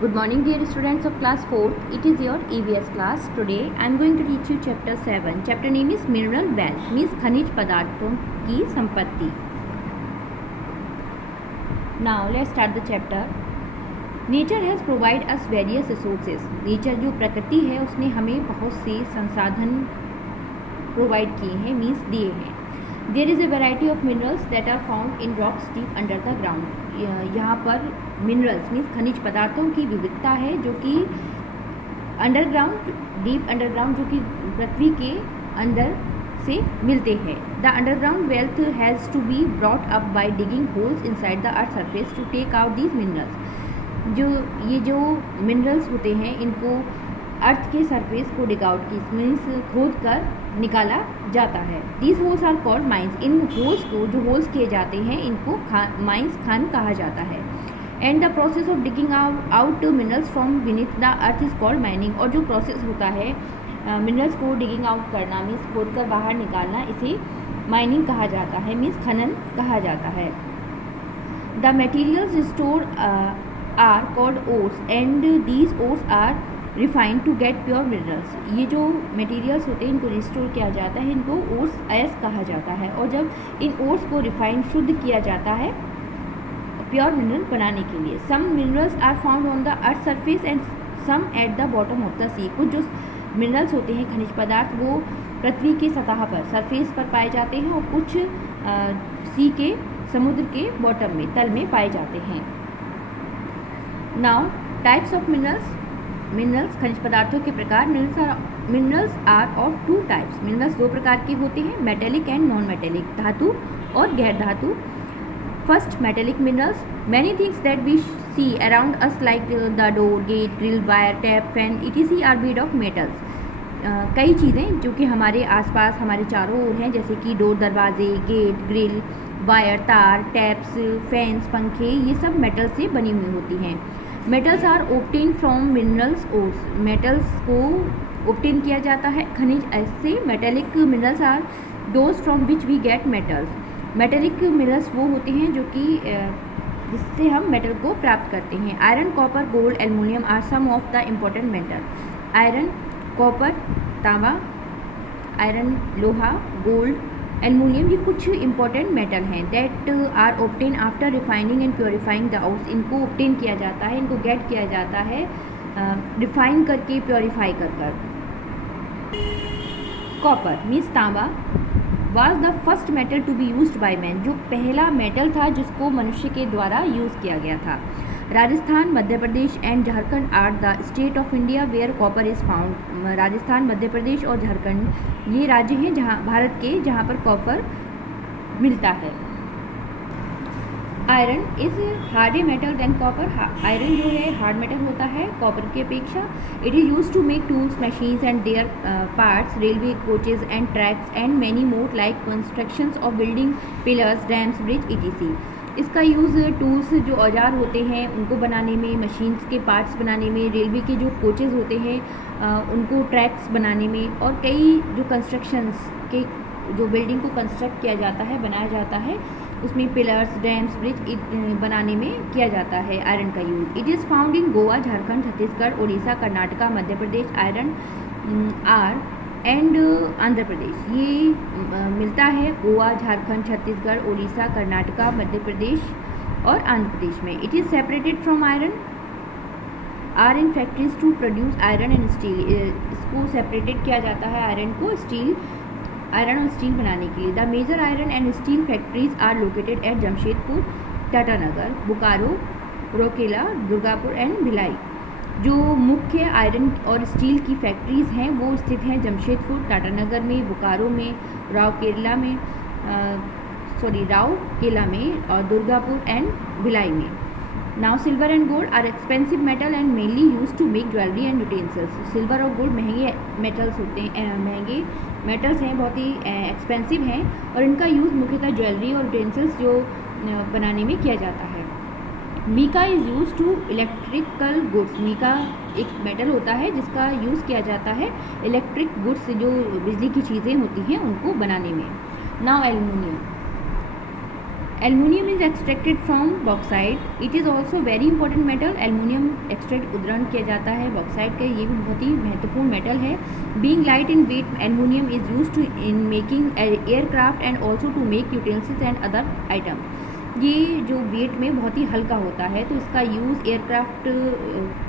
Good morning dear students of class 4th. It is your EVS class. Today I am going to teach you chapter 7. Chapter name is Mineral Wealth, means खनिज पदार्थों की संपत्ति. Now let's start the chapter. Nature has provided us various resources. Nature जो प्रकृति है उसने हमें बहुत से संसाधन प्रोवाइड किए हैं, मीन्स दिए हैं. There is a variety of minerals that are found in rocks deep under the ground. यहाँ पर मिनरल्स मीन्स खनिज पदार्थों की विविधता है जो कि अंडरग्राउंड, डीप अंडरग्राउंड, जो कि पृथ्वी के अंदर से मिलते हैं. The underground wealth has to be brought up by digging holes inside the earth surface to take out these minerals. जो मिनरल्स होते हैं इनको अर्थ के सरफेस को डिग आउट की मीन्स खोद कर निकाला जाता है. These holes are called mines. इन होल्स को जो होल्स किए जाते हैं इनको माइंस खान कहा जाता है. And the process of digging out minerals from beneath the earth is called mining. और जो प्रोसेस होता है मिनरल्स को डिगिंग आउट करना मीन्स खोद कर बाहर निकालना, इसे माइनिंग कहा जाता है, मीन्स खनन कहा जाता है. The materials store are called ores and these ores are refined to get pure minerals. ये जो मटेरियल्स होते हैं इनको रिस्टोर किया जाता है, इनको ओर्स एस कहा जाता है. और जब इन ओर्स को रिफाइंड शुद्ध किया जाता है प्योर मिनरल बनाने के लिए. Some minerals are found on the earth surface and some at the bottom of the sea. कुछ जो मिनरल्स होते हैं खनिज पदार्थ वो पृथ्वी की सतह पर सरफेस पर पाए जाते हैं और कुछ सी के समुद्र के बॉटम में तल में पाए जाते हैं. नाउ टाइप्स ऑफ मिनरल्स खनिज पदार्थों के प्रकार. Minerals are of two types. Minerals दो प्रकार के होते हैं, मेटेलिक एंड नॉन मेटेलिक, धातु और गैर धातु. First metallic minerals. Many things that we see around us like the door, gate, grill, wire, tap, fan etc are made of metals. कई चीज़ें जो कि हमारे आसपास हमारे चारों ओर हैं, जैसे कि डोर, दरवाजे, गेट, ग्रिल, वायर, तार, टैप्स, फैंस, पंखे, ये सब मेटल से बनी हुई होती हैं. Metals are obtain from minerals ores. Metals को ऑब्टेन किया जाता है खनिज ऐसे. Metallic minerals are those from which we get metals. Metallic minerals वो होते हैं जो कि जिससे हम मेटल को प्राप्त करते हैं. Iron, copper, gold, aluminium are some of the important metal. Iron, copper, तांबा, आयरन, लोहा, गोल्ड, एल्युमिनियम, ये कुछ इंपॉर्टेंट मेटल हैं. That are obtain after refining and purifying the ores. इनको ऑब्टेन किया जाता है, इनको गेट किया जाता है रिफाइन करके, प्योरीफाई कर. कॉपर मीन्स तांबा was the first metal to be used by man. जो पहला मेटल था जिसको मनुष्य के द्वारा यूज़ किया गया था. Rajasthan, Madhya Pradesh and Jharkhand are the state of India where copper is found. Rajasthan, Madhya Pradesh और झारखंड ये राज्य हैं जहाँ भारत के जहाँ पर कॉपर मिलता है. Iron is hard metal than copper. Iron जो है हार्ड मेटल होता है कॉपर की अपेक्षा. It is use to make tools, machines and their parts, railway coaches and tracks and many more like constructions of building, pillars, dams, bridge etc. इसका use tools जो औजार होते हैं उनको बनाने में, मशीन्स के पार्ट्स बनाने में, रेलवे के जो कोचेज़ होते हैं उनको ट्रैक्स बनाने में, और कई जो कंस्ट्रक्शंस के जो बिल्डिंग को कंस्ट्रक्ट किया जाता है, बनाया जाता है, उसमें पिलर्स, डैम्स, ब्रिज बनाने में किया जाता है आयरन का use. It is found in Goa, Jharkhand, Chhattisgarh, Orissa, Karnataka, Madhya Pradesh. Iron are and Andhra Pradesh. ये मिलता है गोवा, झारखंड, छत्तीसगढ़, उड़ीसा, कर्नाटका, मध्य प्रदेश और आंध्र प्रदेश में. It is separated from iron ore in factories to produce iron and steel. इसको सेपरेटेड किया जाता है आयरन को आयरन और स्टील बनाने के लिए. The major iron and steel factories are located at Jamshedpur, Tatanagar, Bokaro, Rourkela, Durgapur and Bhilai. जो मुख्य आयरन और स्टील की फैक्ट्रीज़ हैं वो स्थित हैं जमशेदपुर, टाटानगर में, बोकारो में, राउरकेला में और दुर्गापुर एंड भिलाई में. Now silver and gold are expensive metal and mainly use to make jewellery and utensils. Silver और गोल्ड महंगे मेटल्स होते हैं, महंगे मेटल्स हैं, बहुत ही एक्सपेंसिव हैं और इनका यूज़ मुख्यतः ज्वेलरी और यूटेंसिल्स जो बनाने में किया जाता है. Mica is use to electrical goods. Mica एक मेटल होता है जिसका यूज़ किया जाता है इलेक्ट्रिक गुड्स, जो बिजली की चीज़ें होती हैं उनको बनाने में. Now aluminium. Aluminium is extracted from bauxite, it is also very important metal. Aluminium extract उद्दरण किया जाता है बॉक्साइट का, ये भी बहुत ही महत्वपूर्ण मेटल है। Being light in weight, aluminium is used to in making aircraft and also to make utensils and other item. ये जो वेट में बहुत ही हल्का होता है, तो इसका यूज़ एयरक्राफ्ट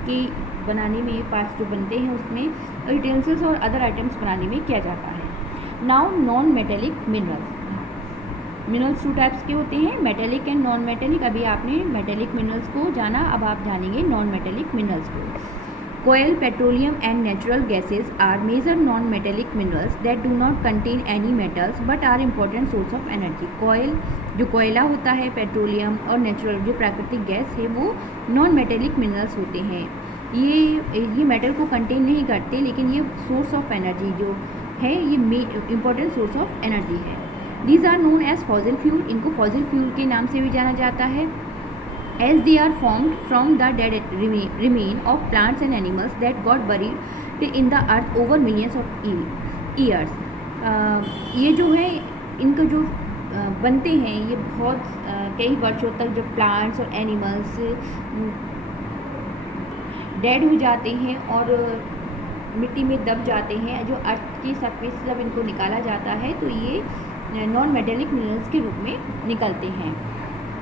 के बनाने में, पार्ट्स जो बनते हैं उसमें, यूटेंसिल्स और अदर आइटम्स बनाने में किया जाता है। Now non metallic minerals. Minerals two types के होते हैं, मेटेलिक एंड नॉन मेटेलिक। अभी आपने मेटेलिक मिनरल्स को जाना, अब आप जानेंगे नॉन मेटेलिक मिनरल्स को। Coal, petroleum and natural gases are major non metallic minerals that do not contain any metals but are important source of energy. Coal जो कोयला होता है, पेट्रोलियम और नेचुरल जो प्राकृतिक गैस है, वो नॉन मेटेलिक मिनरल्स होते हैं। ये मेटल को कंटेन नहीं करते, लेकिन ये सोर्स ऑफ एनर्जी जो है, ये इम्पॉर्टेंट सोर्स ऑफ एनर्जी है। These are known as fossil fuel, इनको fossil fuel के नाम से भी जाना जाता है, as they are formed from the dead remain of plants and animals that got buried in the earth over millions of years। ये जो है, इनको जो बनते हैं, ये बहुत कई वर्षों तक जो प्लांट्स और एनिमल्स डेड हो जाते हैं और मिट्टी में दब जाते हैं, जो अर्थ की सरफेस से जब इनको निकाला जाता है तो ये नॉन मेटेलिक मिनरल्स के रूप में निकलते हैं।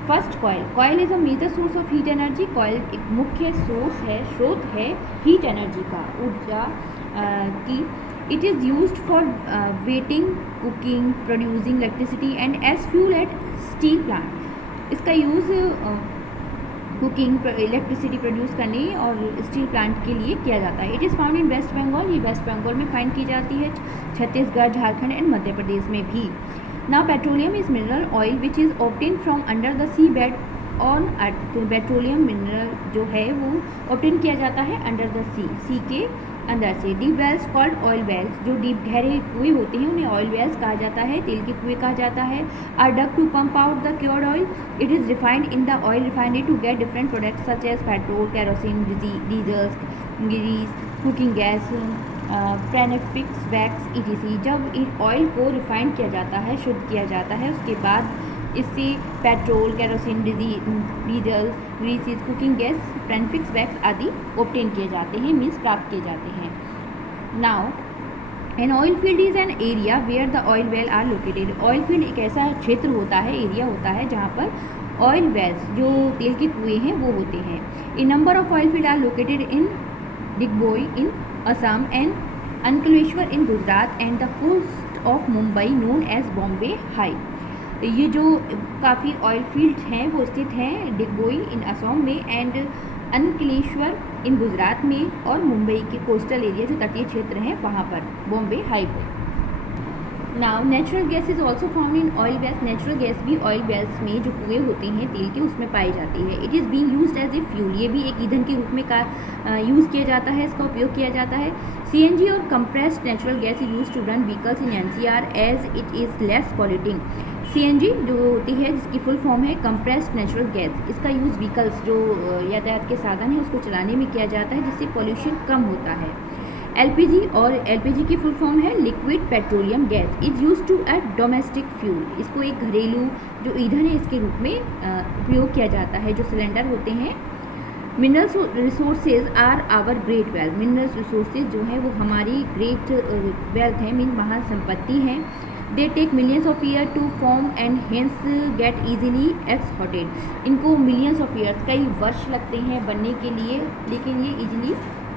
First, coal is a major source of heat energy. Coal एक मुख्य सोर्स है, स्रोत है हीट एनर्जी का, ऊर्जा की। It is used for heating, cooking, producing electricity and as fuel at steel plant. इसका यूज़ कुकिंग, इलेक्ट्रिसिटी प्रोड्यूस करने और स्टील प्लांट के लिए किया जाता है। It is found in West Bengal, ये वेस्ट बंगाल में फाइंड की जाती है, छत्तीसगढ़, झारखंड एंड मध्य प्रदेश में भी। Now petroleum is mineral oil which is obtain from under the sea bed on earth. Petroleum mineral जो है वो ऑब्टेन किया जाता है अंडर द सी के अंदर से। Deep wells called oil wells, जो डीप गहरे कुएँ होते हैं उन्हें ऑयल वेल्स कहा जाता है, तेल के कुएँ कहा जाता है। Are dug to pump out the crude oil, it is refined in the oil refinery to get different products such as petrol, kerosene, diesels, grease, cooking gas, paraffins, wax, e t c. जब ऑयल को refined किया जाता है, शुद्ध किया जाता है, उसके बाद इससे petrol, kerosene, diesel, greases, cooking gas, paraffins, wax आदि ऑब्टेन किए जाते हैं, मीन्स प्राप्त किए जाते हैं। Now an oil field is an area where the oil well are located. Oil field एक ऐसा क्षेत्र होता है, एरिया होता है, जहाँ पर ऑयल वेल्स जो तेल के कुएँ हैं वो होते हैं। A number of oil field are located in Digboi in Assam and Ankleshwar in Gujarat and the coast of Mumbai known as Bombay High. ये जो काफ़ी ऑयल फील्ड हैं वो स्थित हैं डिगबोई इन असम में एंड अंकलेश्वर इन गुजरात में, और मुंबई के कोस्टल एरिया जो तटीय क्षेत्र हैं वहाँ पर, बॉम्बे हाई पर। Now natural gas is also found in oil wells. Natural gas भी ऑयल वेल्स में जो कुएँ होते हैं तेल के, उसमें पाई जाती है। It is being used as a fuel, ये भी एक ईंधन के रूप में यूज़ किया जाता है, इसका उपयोग किया जाता है। CNG और compressed natural gas is use to run vehicles in NCR as it is less polluting. CNG जो होती है, जिसकी फुल फॉर्म है कंप्रेस्ड नेचुरल गैस, इसका यूज़ व्हीकल्स जो यातायात के साधन है उसको चलाने में किया जाता है, जिससे पॉल्यूशन कम होता है। LPG, और LPG की फुल फॉर्म है liquid petroleum gas, is use to a domestic fuel. इसको एक घरेलू जो ईंधन है इसके रूप में उपयोग किया जाता है, जो सिलेंडर होते हैं। Minerals resources are our great wealth. Minerals resources जो है वो हमारी ग्रेट वेल्थ है, मीन महान संपत्ति हैं। They take millions of year to form and hence get easily exploited. इनको मिलियंस ऑफ ईयर्स, कई वर्ष लगते हैं बनने के लिए, लेकिन ये इजीली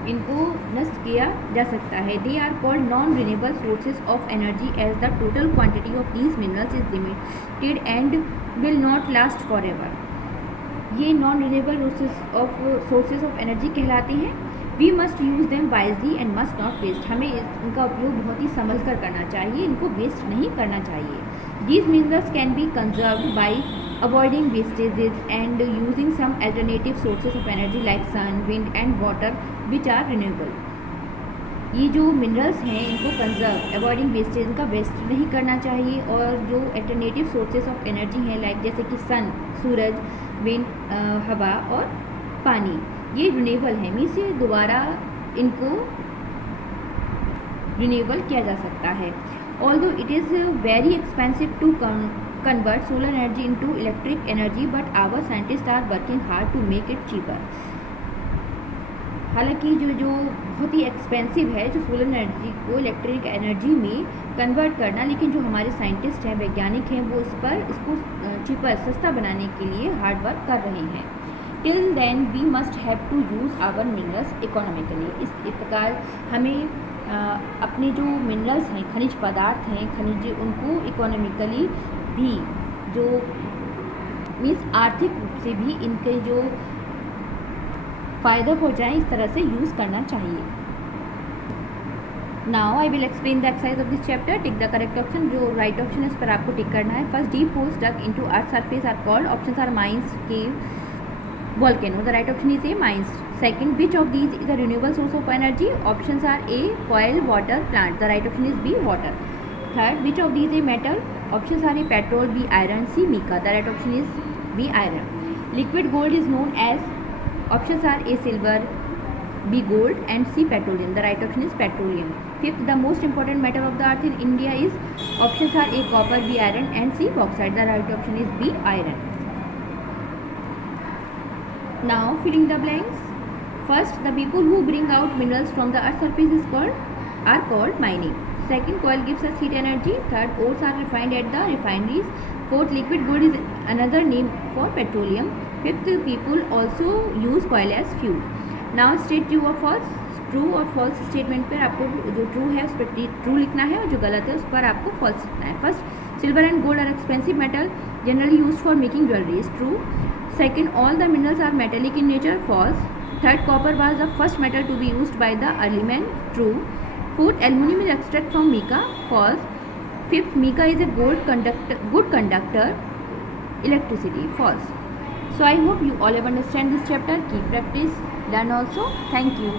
इनको नष्ट किया जा सकता है। They are called non renewable sources of energy as the total quantity of these minerals is limited and will not last for ever. ये non renewable sources of energy कहलाते हैं। We must use them wisely and must not waste. हमें इनका उपयोग बहुत ही संभल कर करना चाहिए, इनको वेस्ट नहीं करना चाहिए। These minerals can be conserved by avoiding wastages and using some alternative sources of energy like sun, wind and water which are renewable. ये जो मिनरल्स हैं इनको कंजर्व, अवॉइडिंग वेस्टेज, इनका वेस्ट नहीं करना चाहिए, और जो अल्टरनेटिव सोर्सेज ऑफ एनर्जी हैं लाइक जैसे कि सन, सूरज, विंड, हवा और पानी, ये रिन्यूएबल है, मीन्स ये दोबारा इनको रिन्यूएबल किया जा सकता है। Although it is very expensive to convert solar energy into electric energy, but our scientists are working hard to make it cheaper. हालांकि जो बहुत ही एक्सपेंसिव है जो सोलर एनर्जी को इलेक्ट्रिक एनर्जी में कन्वर्ट करना, लेकिन जो हमारे साइंटिस्ट हैं, वैज्ञानिक हैं, वो इसको चीपर, सस्ता बनाने के लिए हार्ड वर्क कर रहे हैं. Till then we must have to use our minerals economically. इस प्रकार हमें अपने जो मिनरल्स हैं, खनिज पदार्थ हैं, खनिज, उनको इकोनॉमिकली भी, जो मीन्स आर्थिक रूप से भी इनके जो फ़ायदा पहुँचाएँ, इस तरह से यूज़ करना चाहिए. Now I will explain the exercise of this chapter. Tick the correct option. जो राइट ऑप्शन है उस पर आपको टिक करना है. First, deep holes dug into earth surface are called. Options are mines, cave, volcano. The right option is A, mines. Second, which of these is a renewable source of energy? Options are A, coal, water, plant. The right option is B, water. Third, which of these is a metal? Options are A, petrol, B, iron, C, mica. The right option is B, iron. Liquid gold is known as. Options are A, silver, B, gold, and C, petroleum. The right option is petroleum. Fifth, the most important metal of the earth in India is. Options are A, copper, B, iron, and C, bauxite. The right option is B, iron. Now filling the blanks. First, the people who bring out minerals from the earth's surface are called mining. Second, coal gives us heat energy. Third, ores are refined at the refineries. Fourth, liquid gold is another name for petroleum. Fifth, people also use coal as fuel. Now state true or false. True और false statement पर आपको जो true है उस पर true लिखना है, और जो गलत है उस पर आपको फॉल्स लिखना है. First, silver and gold are expensive metal generally used for making jewellery. Is true. Second, all the minerals are metallic in nature. False. Third, copper was the first metal to be used by the early men. True. Fourth, aluminum is extracted from mica. False. Fifth, mica is a good conductor electricity. False. So I hope you all have understand this chapter. Keep practice. Learn also. Thank you.